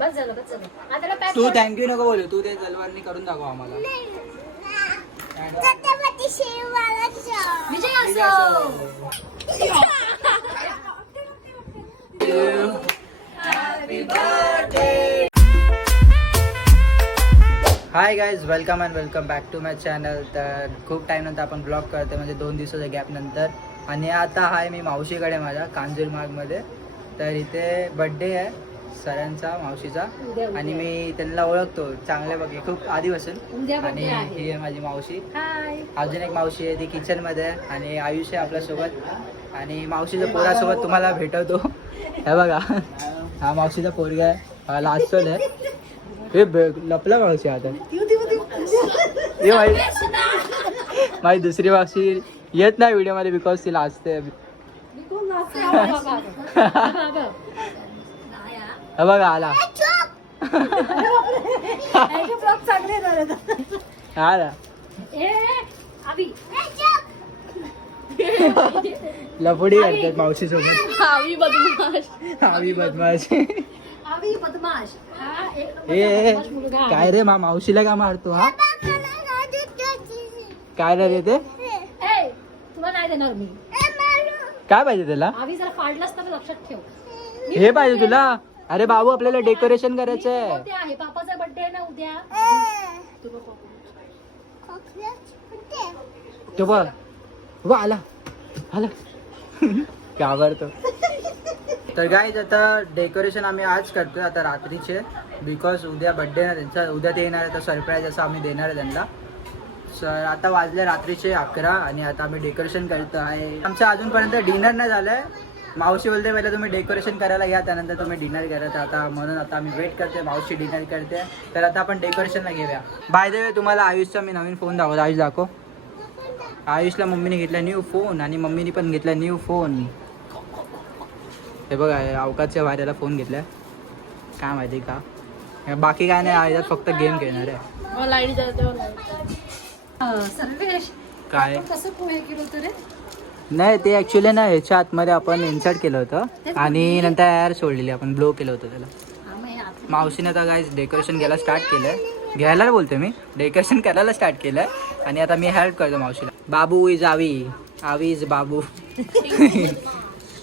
बस झालं बस झालं. आता पॅक तू थँक्यू नको बोलू तू ते तलवारनी करून दाखव आम्हाला. छत्रपती शिवाजी विजय असो. Hi guys welcome and welcome back to my channel तर खूप टाईम नंतर आपण ब्लॉग करतो म्हणजे दोन दिवसाच्या गॅप नंतर. आणि आता आहे मी मावशीकडे माझ्या कांजूरमार्गमध्ये तर इथे बड्डे आहे. सरांचा मावशीचा. आणि मी त्यांना ओळखतो. चांगल्या बघे. खूप आधीपासून उद्या आणि ही आहे माझी मावशी. अजून एक मावशी आहे ती किचनमध्ये आहे. आणि आयुष्य आहे आपल्यासोबत. आणि मावशीच्या पोरासोबत तुम्हाला भेटवतो. हे बघा. हा मावशीचा पोरगा आहे. लास्ट आहे. हे बे- लपला मावशी आता. हे माझी माझी दुसरी मावशी येत नाही व्हिडिओमध्ये बिकॉज ती लाजते नाचते? हा, बघा आला. चांगले. लफडी करतात मावशी सोबत. अभि बदमाश. आम्ही बदमाश. अभि बदमाश. हा ए. काय रे मा मावशीला का मारतो हा? काय रे ते? ए, तुला नाही देणार मी. काय पाहिजे त्याला? जर फाडलास तर लक्षात ठेव. हे पाहिजे तुला? अरे बाबू आपल्याला डेकोरेशन करायचं आहे आहे. पापाचा बर्थडे आहे ना उद्या. तू बघ. वा आला. आला. घाबरतो. तर गाईज आता डेकोरेशन आम्ही आज करतोय आता रात्रीचे. बिकॉज उद्या बड्डे ना त्यांचा. उद्या ते येणार आहे तर सरप्राईज असं आम्ही देणार आहे त्यांना. सर आता वाजले रात्रीचे अकरा आणि आता आम्ही डेकोरेशन करतो आहे. आमचं अजूनपर्यंत डिनर नाही झालंय. मावशी बोलते पहिलं तुम्ही डेकोरेशन करायला या त्यानंतर तुम्ही डिनर करा तर आता म्हणून आता आम्ही वेट करते मावशी डिनर करते. तर आता आपण डेकोरेशनला घेऊया. बाय द वे तुम्हाला आयुषचा मी नवीन फोन दाखवतो. आयुष दाखव. आयुषला मम्मीने घेतला न्यू फोन आणि मम्मीने पण घेतला न्यू फोन हे बघा अवकाशच्या वाऱ्याला फोन घेतलाय. काय माहिती का? बाकी काय नाही याच्यात फक्त गेम खेळणार आहे. काय? कसं पोहे केलं होतं रे? नाही ते ॲक्च्युली ना ह्याच्या आतमध्ये आपण इन्सर्ट केलं होतं. आणि नंतर एअर सोडलेली आपण ब्लो केलं होतं त्याला. मावशीने आता काय डेकोरेशन घ्यायला स्टार्ट केलंय. घ्यायला बोलते मी. डेकोरेशन करायला स्टार्ट केलंय. आणि आता मी हेल्प करतो मावशीला. बाबू इज आवी आवी इज बाबू.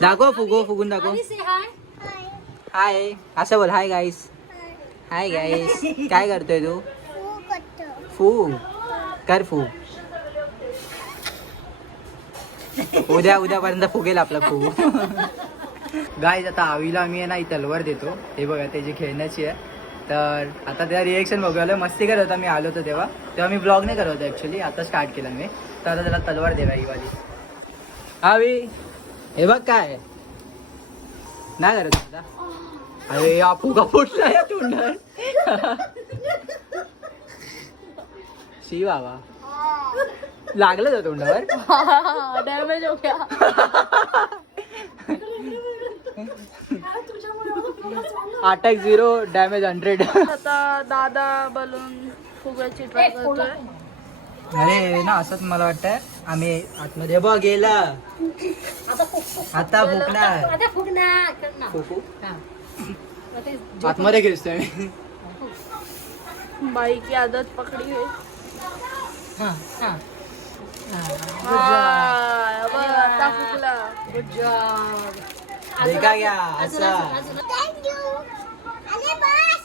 दाखव फुगो फुगून दाखव. हाय असं बोल. हाय गाईस हाय गाईस काय करतोय तू? फू. कर फू. उद्या उद्यापर्यंत फुगेल आपला खूप गाईज आता आवीला मी आहे ना तलवार देतो. हे बघा त्याची खेळण्याची आहे. तर आता त्या रिएक्शन बघायला मस्ती करत होता मी आलो होतो तेव्हा. तेव्हा मी ब्लॉग नाही करत होतो ॲक्च्युली आता स्टार्ट केला मी तर आता त्याला तलवार देवा ही वाली आवी हे बघ काय. नाही करत आता अरे आपू फुगा फुटला या तोंडात शिवा बाबा लागलं का तोंडावर. डॅमेज हो गया. अटॅक झिरो डॅमेज हंड्रेड आता दादा बलून फुगायची ट्राय करतोय. अरे ना असंच मला वाटतंय. आम्ही आतमध्ये बघ गेला आता फुक, फुक. आता फुकणार. फुकू हा. आतमध्ये खेचतोय मी बाई की आदत पकडी है. देखा घ्या अजून, असा अजून, अजून.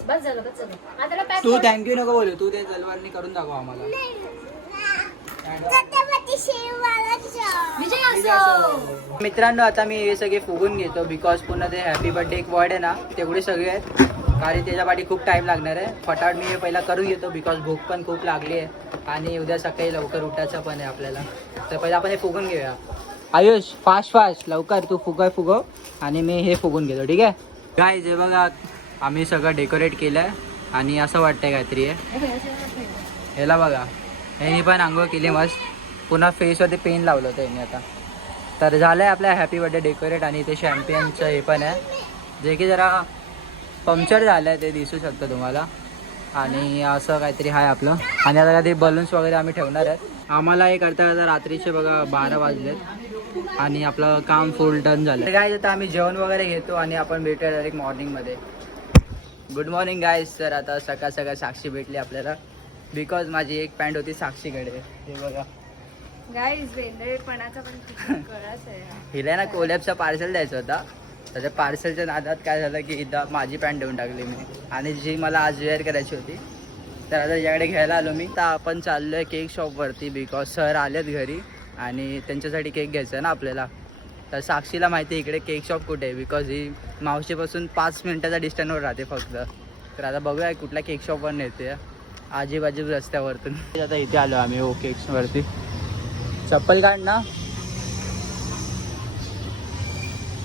बस. झालं बस झालं. आता त्याला pack तू. थँक्यू नको बोलू तू ते तलवारनी करून दाखव आम्हाला. विजय असो. मित्रांनो आता मी हे सगळे फुगून घेतो बिकॉज पुन्हा ते हॅपी बर्थडे एक वर्ड आहे ना तेवढे सगळे आहेत. कारण त्याच्या पाठी खूप टाइम लागणार आहे. फटाफट मी हे पहिला करून घेतो बिकॉज भूक पण खूप लागली आहे. आणि उद्या सकाळी लवकर उठायचं पण आहे आपल्याला. तर पहिला आपण हे फुगून घेऊया. Ayush fast fast. लवकर तू फुगव फुगव. आणि मी हे फुगून घेतो ठीक आहे? काय जे बघा आम्ही सगळं डेकोरेट केलं आहे आणि असं वाटतंय काहीतरी आहे. ह्याला बघा. ह्यानी पण आंघोळ केली मस्त. पुन्हा फेसवरती पेन लावलं होतं ह्यानी आता. तर झालं आहे आपल्या हॅपी बर्थडे डेकोरेट आणि ते शॅम्पियनचं हे पण आहे. जे की जरा पंक्चर झालं आहे ते दिसू शकतं तुम्हाला. आणि असं काहीतरी आहे आपलं. आणि आता ते बलून्स वगैरे आम्ही ठेवणार आहेत. आम्हाला हे करता करता रात्रीचे बघा बारा वाजलेत. आणि आपलं काम फुल डन झालं काय आता आम्ही जेवण वगैरे घेतो आणि आपण भेटूया डायरेक्ट मॉर्निंगमध्ये गुड मॉर्निंग गाईज तर आता सकाळ सकाळ साक्षी भेटली आपल्याला. बिकॉज माझी एक पॅन्ट होती साक्षीकडे. हे बघा. हिला ना कोलॅबचा पार्सल द्यायचा होता. त्याच्या पार्सलच्या नादात काय झालं की इथं माझी पॅन्ट देऊन टाकली मी. आणि जी मला आज वेअर करायची होती तर आता याकडे घ्यायला आलो मी. तर आपण चाललो आहे केक शॉपवरती बिकॉज सर आलेत घरी आणि त्यांच्यासाठी केक घ्यायचा आहे ना आपल्याला. तर साक्षीला माहिती आहे इकडे केक शॉप कुठे आहे बिकॉज ही मावशीपासून पाच मिनटाच्या डिस्टन्सवर राहते फक्त. तर आता बघूया कुठल्या केक शॉपवर नेते. आजीबाजू रस्त्यावरतून. आता इथे आलो आम्ही ओ केक्सवरती चप्पल काढ ना.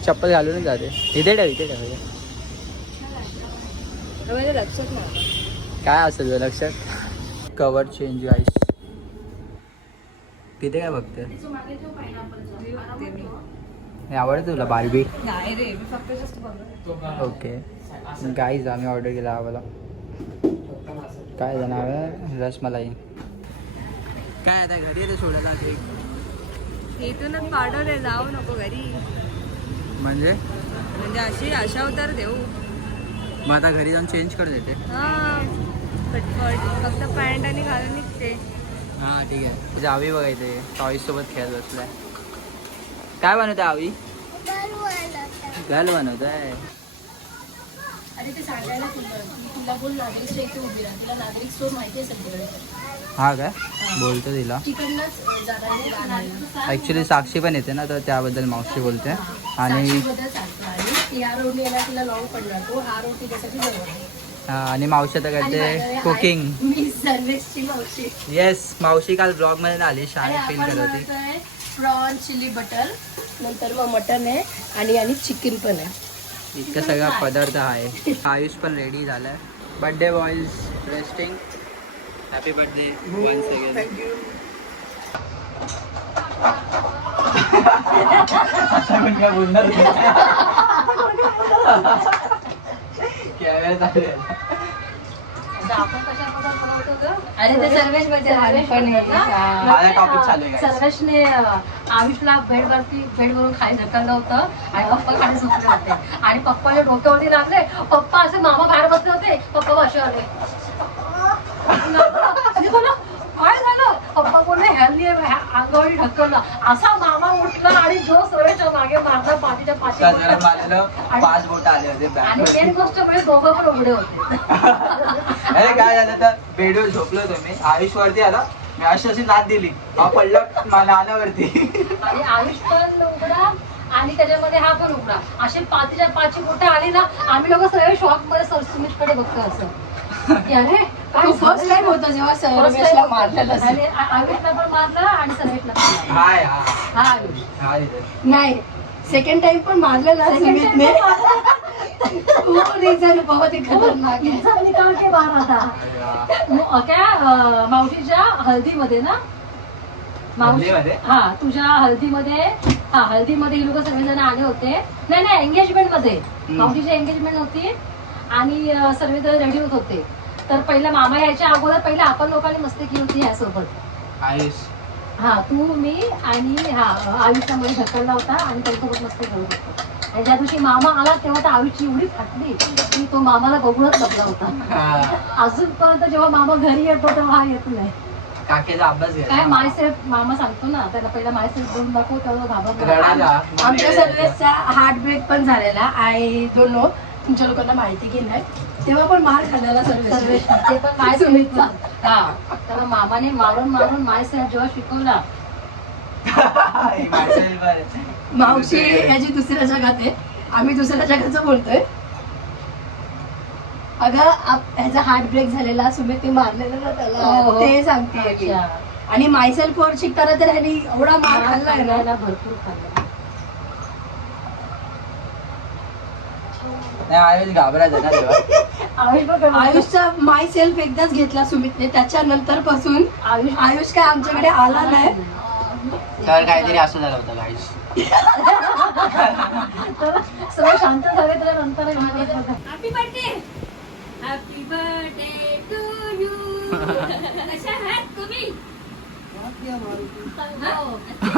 चप्पल घालूनच जाते. इथे ठेव इथे ठेव. लक्षात काय असेल लक्षात? कवर चेंज आईस तिथे काय बघते? हे आवडतं तुला बार्बी मी ओके गाईज आम्ही ऑर्डर केला आम्हाला. काय झालं आहे? रसमलाई. काय आता घरी येते सोडायला केक इथूनच पाठवले जाऊ नको घरी. म्हणजे? म्हणजे अशी आशा उतर देऊ. मग आता घरी जाऊन चेंज कर देते. हा. फक्त पॅन्ट आणि घालून निघते. हां ठीक आहे. तुझ्या आवी बघायचे टॉईस सोबत खेळत बसलाय. काय बनवते आवी गर्ल बनवत आहे अरे ते सांगायला नागरिकच्या इथे उभी तिला नागरिक स्टोर माहिती हा काय? बोलतो तिला. तिकडनंच आहे. ॲक्च्युली साक्षी पण येते ना तर त्याबद्दल मावशी बोलते. आणि साक्षीबद्दल सांगतो आणि ती या रोडने येणार तिला लॉंग पडणार. तो हा रोड तिच्यासाठी जवळ आहे. हा, आणि मावशी आता आणि करते कुकिंग मी सर्वेसची मावशी. येस मावशी काल ब्लॉगमध्ये आली आणि शाळेत फील आपण करत होती. बनवतोय प्रॉन चिली बटर नंतर मग मटन आहे आणि आणि चिकन पण आहे. इतका सगळा पदार्थ आहे. आयुष पण रेडी झालाय. Birthday boys resting happy birthday once again ते सर्वेश माझा टॉपिक चालू आहे guys. सर्वेशने आयुषला बेड वरती बेड वरून खाली ढकललं होतं आणि पप्पा खाली झोपले होते आणि पप्पाच्या डोक्यावरती लागले पप्पा असे मामा बाहेर बसले असे आले. काय झालं? पप्पा बोलले ह्यांनी अंगावरी ढकललं. असा मामा उठला आणि जो सर्वेच्या मागे मारला पाठीच्या पाठी पाच बोट आले होते आणि मेन गोष्ट म्हणजे दोघं पण उघडे होते. अरे काय झालं तर बेडवर झोपलो मी. आयुष वरती आला. मी अशी अशी नाद दिली. हा पडला नानावरती आणि आयुष पण उघडा आणि त्याच्यामध्ये हा पण उघडा. असे पाचीच्या पाची मोठं आली ना आम्ही लोक सगळे शॉकमध्ये सुमित कडे बघतो असं. फर्स्ट टाइम होतं जेव्हा सर्वेशला मारलेलं आणि आ- आयुषला पण मारलं आणि सर्वेशला पण मारलं. हाय. हा हा आयुष हा इथे. नाही सेकंड टाइम पण मारलेला सुमितने वो रिझन बहुत ही खतरनाक है तुमचा निकाल के बाहेर वा. मग काय अं, मावशीच्या हळदीमध्ये ना? मावशी हळदीमध्ये? हा तुझ्या हळदीमध्ये हा हळदीमध्ये ही लोक सगळेजण आले होते. नाही नाही एंगेजमेंटमध्ये. मावशीची एंगेजमेंट होती. आणि सर्वजण रेडी होत होते. तर पहिला मामा यायच्या अगोदर पहिला आपण लोकांनी मस्ती केली होती यासोबत. आयुष. हा तू मी आणि हा आयुषला मध्ये ढकलला होता आणि त्यांच्यासोबत मस्ती करत होतो आणि ज्या दिवशी मामा आला तेव्हा तर आयुषची एवढी फाटली की तो मामाला बघूनच लपला होता. हा. अजूनपर्यंत जेव्हा मामा घरी येतो तेव्हा हा येत नाही. काकेचा अभ्यास घ्या काय मायसेल्फ मामा सांगतो ना त्याला पहिला मायसेल्फ देऊन दाखव तेव्हा घाबरला आमच्या सर्वेचा हार्ट ब्रेक पण झालेला. आय डोंट नो तुमच्या लोकांना माहिती की नाही तेव्हा पण मार खाल्लेला सर्वेश सर्वेश ते पण माय सुमितचा. हा. तर मामाने मारून मारून मायसेल्फ जेव्हा शिकवला. मावशी याची दुसऱ्या जगात आहे. आम्ही दुसऱ्या जगाचं बोलतोय. अगं आप- ह्याचा हार्ट ब्रेक झालेला सुमित मारलेलं ना हो, त्याला. हो. ते सांगते. आणि मायसेल्फ वर शिकताना तर ह्यानी एवढा मार खाल्लाय ना. खाल्ला भरपूर खाल्ला. नाही आयुष घाबरायचा ना तेव्हा. आयुष बघ आयुषचा माय सेल्फ एकदाच घेतला सुमितने. त्याच्यानंतरपासून आयुष आयुष काय आमच्याकडे आला नाही. तर काहीतरी असं झालं होतं आयुष तर सगळं शांत झाले तर नंतर happy birthday happy birthday to you कशा आहात तुम्ही?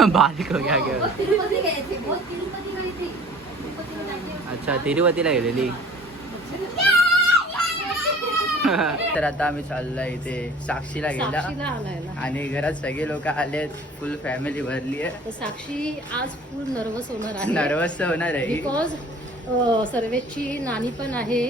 बारीक हो. गया क्या तिरुपती गए थे बहुत तिरुपती गई थी अच्छा तिरुपतीला गेलेली. तर आता आम्ही चाललोय इथे. साक्षीला गेला. आणि घरात सगळे लोक आलेत. फुल फॅमिली भरली आहे. साक्षी आज फुल नर्वस होणार आहे. नर्वस होणार आहे. बिकॉज सर्वेची नानी पण आहे.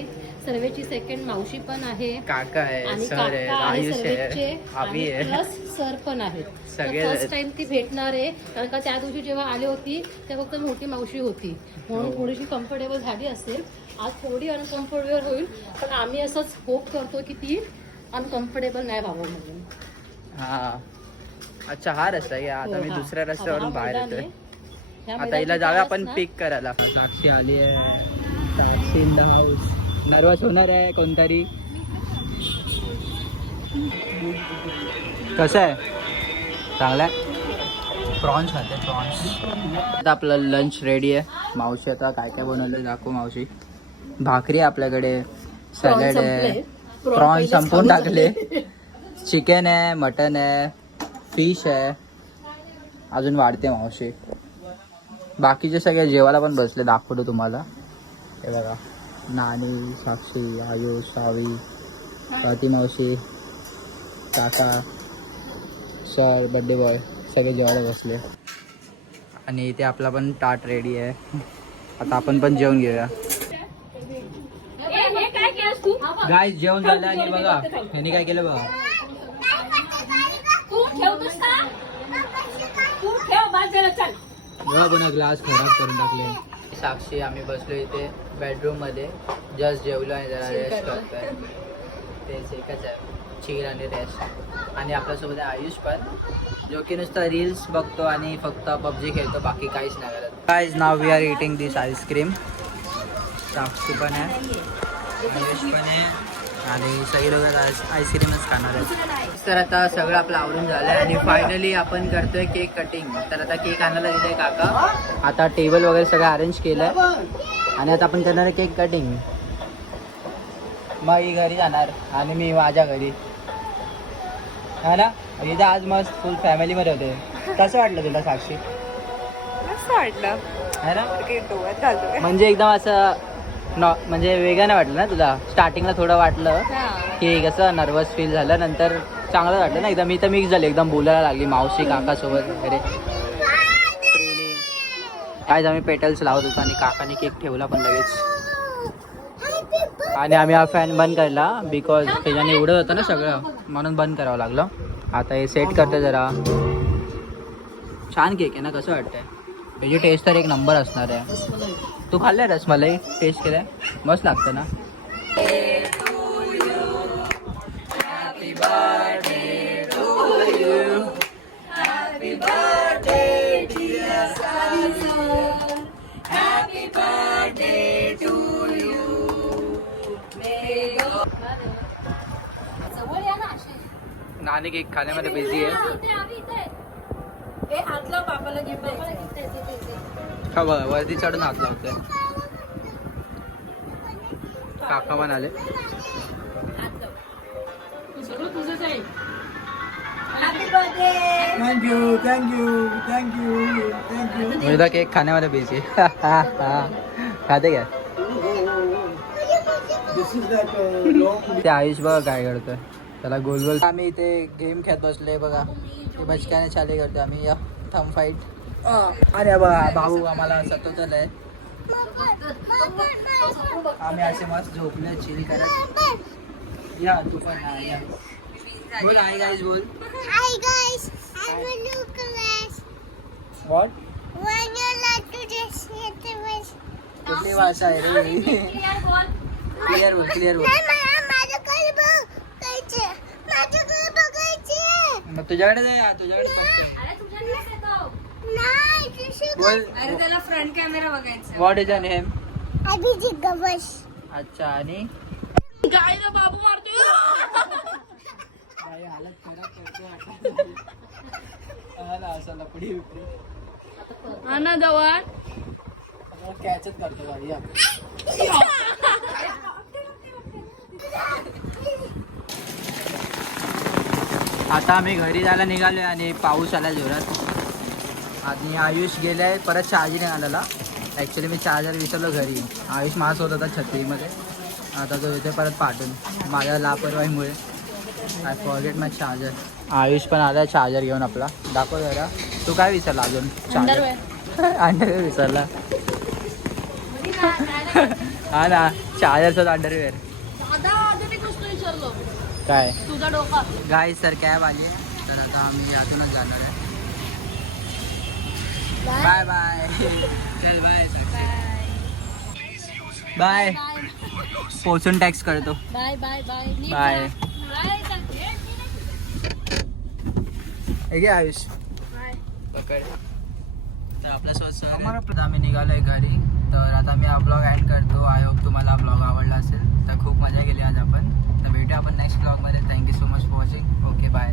सर्वेची सेकंड मावशी पण आहे. काका आहे आणि सर आहे काका आहे आयुष सर्वेचे आहे अभि आहे. प्लस सर पण आहेत. सगळे फर्स्ट आहेत. टाइम ती भेटणार आहे. कारण का त्या दिवशी जेव्हा आली होती तेव्हा फक्त मोठी मावशी होती. म्हणून हो. थोडीशी कम्फर्टेबल झाली असेल. आज थोडी अनकम्फर्टेबल होईल पण आम्ही असंच होप करतो की ती अनकम्फर्टेबल नाही व्हावं म्हणून. हा. अच्छा हा रस्ता आहे. आता हो, मी हा. दुसऱ्या रस्त्यावरून हा बाहेर मैदान येतोय. आहे. ह्या आता हिला जाऊया आपण ना- पिक करायला. साक्षी आली आहे. Sakshi in the house nervous होणार आहे कोणतरी. कसं आहे? चांगलं आहे? प्रॉन्स खाते प्रॉन्स. आता आपलं लंच रेडी आहे. मावशी आता काय काय बनवलं दाखव मावशी. भाकरी आहे आपल्याकडे. सॅलड आहे. प्रॉन्स संपून टाकले. चिकन आहे मटन आहे फिश आहे. अजून वाढते मावशी. बाकीचे सगळे जेवायला पण बसले. दाखवतो तुम्हाला. हे बघा. नानी साक्षी आयुष सावी स्वाती मावशी काका सर बड्डे बॉय सगळे जेवायला बसले. आणि इथे आपला पण ताट रेडी आहे. आता आपण पण जेवण घेऊया. गाय जेवण झालं आणि बघा ह्यांनी काय केलं बघा. बघा पुन्हा ग्लास खराब करून टाकले. साक्षी आम्ही बसलो इथे बेडरूममध्ये जस्ट जेवलो आणि जरा रेस्ट करतोय. तेच एकच आहे. चिल आणि रेस्ट आणि आपल्यासोबत आहे आयुष पण जो की नुसतं रील्स बघतो आणि फक्त पबजी खेळतो बाकी काहीच नाही करत. काहीच नाव we are eating this ice cream Sakshi पण आहे. पण आहे आणि सगळे लोक आईस्क्रीमच खाणार आहेत. तर आता सगळं आपलं आवरून झालं आहे आणि फायनली आपण करतोय केक कटिंग तर आता केक आणायला दिलाय काका. आता टेबल वगैरे सगळं अरेंज केलंय. आणि आता आपण करणार आहे केक कटिंग मग ही घरी जाणार आणि मी माझ्या घरी. हा ना? इथं आज मस्त फुल फॅमिलीमध्ये होते. कसं वाटलं तुला साक्षी? वाटलं. है ना? म्हणजे एकदम असं नॉ म्हणजे वेगळं वाटलं ना तुला? स्टार्टिंगला थोडं वाटलं की कसं नर्वस फील झालं नंतर चांगलं वाटलं ना? एकदम मी तर मिक्स झाले एकदम बोलायला लागली मावशी काकासोबत वगैरे. काय आम्ही पेटल्स लावत होतो आणि काकाने केक ठेवला पण लगेच. आणि आम्ही हा फॅन बंद केला बिकॉज त्याच्याने उडत होतं ना सगळं म्हणून बंद करावं लागलं. आता हे सेट करते जरा. छान केक आहे ना कसं वाटतंय? त्याची टेस्ट तर एक नंबर असणार आहे. तू खाल्लाय रसमलाई टेस्ट केलाय. मस्त लागतं ना. जवळ या ना अशी. नानी केक खाण्यामध्ये बिझी आहे. का बघ वरती चढून हात लावतोय. काका आहे thank you thank you thank you thank you मुलगा केक खाण्यामध्ये बिझी खाते काय? ते आयुष बघा काय करतोय. त्याला गोल गोल आम्ही इथे गेम खेळत बसलोय बघा. ते बचकाने चाले करतो आम्ही या थम फाईट अरे बघा भाऊ आम्हाला सतवतलंय आम्ही असे मस्त झोपले चिल करत. या तू पण हा, या. बोल आहे गाईज बोल. To just hit the wish. कुठली भाषा आहे रे क्लिअर बोल क्लिअर बोल. मग तुझ्याकडे जाय तुझ्याकडे. अरे त्याला फ्रंट कॅमेरा बघायचा. What is a name Abhijit Gavash अच्छा आणि? गायला बाबू मारतोय. असं लपडी बिपडी. हा ना जवळ कॅचच करतो गाडी. आता आम्ही घरी जायला निघालोय आणि पाऊस आला जोरात. आणि आयुष गेलाय परत चार्जिंग आलेला. ॲक्च्युली मी चार्जर विसरलो घरी. आयुष माझ होत होता छत्रीमध्ये. आता तो येते परत पाठवून. माझ्या लापरवाहीमुळे. I forget my charger Ayush पण आला चार्जर घेऊन आपला. दाखव जरा. तू काय विसरला अजून? चार्जर अंडरवेअर विसरला हा ना. चार्जरचाच अंडरवेअर काय? तुझा डोका. गाय सर कॅब आली तर आता आम्ही यातूनच जाणार आहे. बाय बाय चल बाय बाय पोचून टॅक्स करतो बाय बाय बाय बाय हे आयुष पकड। तर आपल्या स्वतः आम्ही निघालोय घरी तर आता मी हा ब्लॉग एंड करतो आय होप तुम्हाला ब्लॉग आवडला असेल। तर खूप मज़ा केली आज आपण। तर भेटूया आपण नेक्स्ट ब्लॉगमध्ये thank you so much for watching okay bye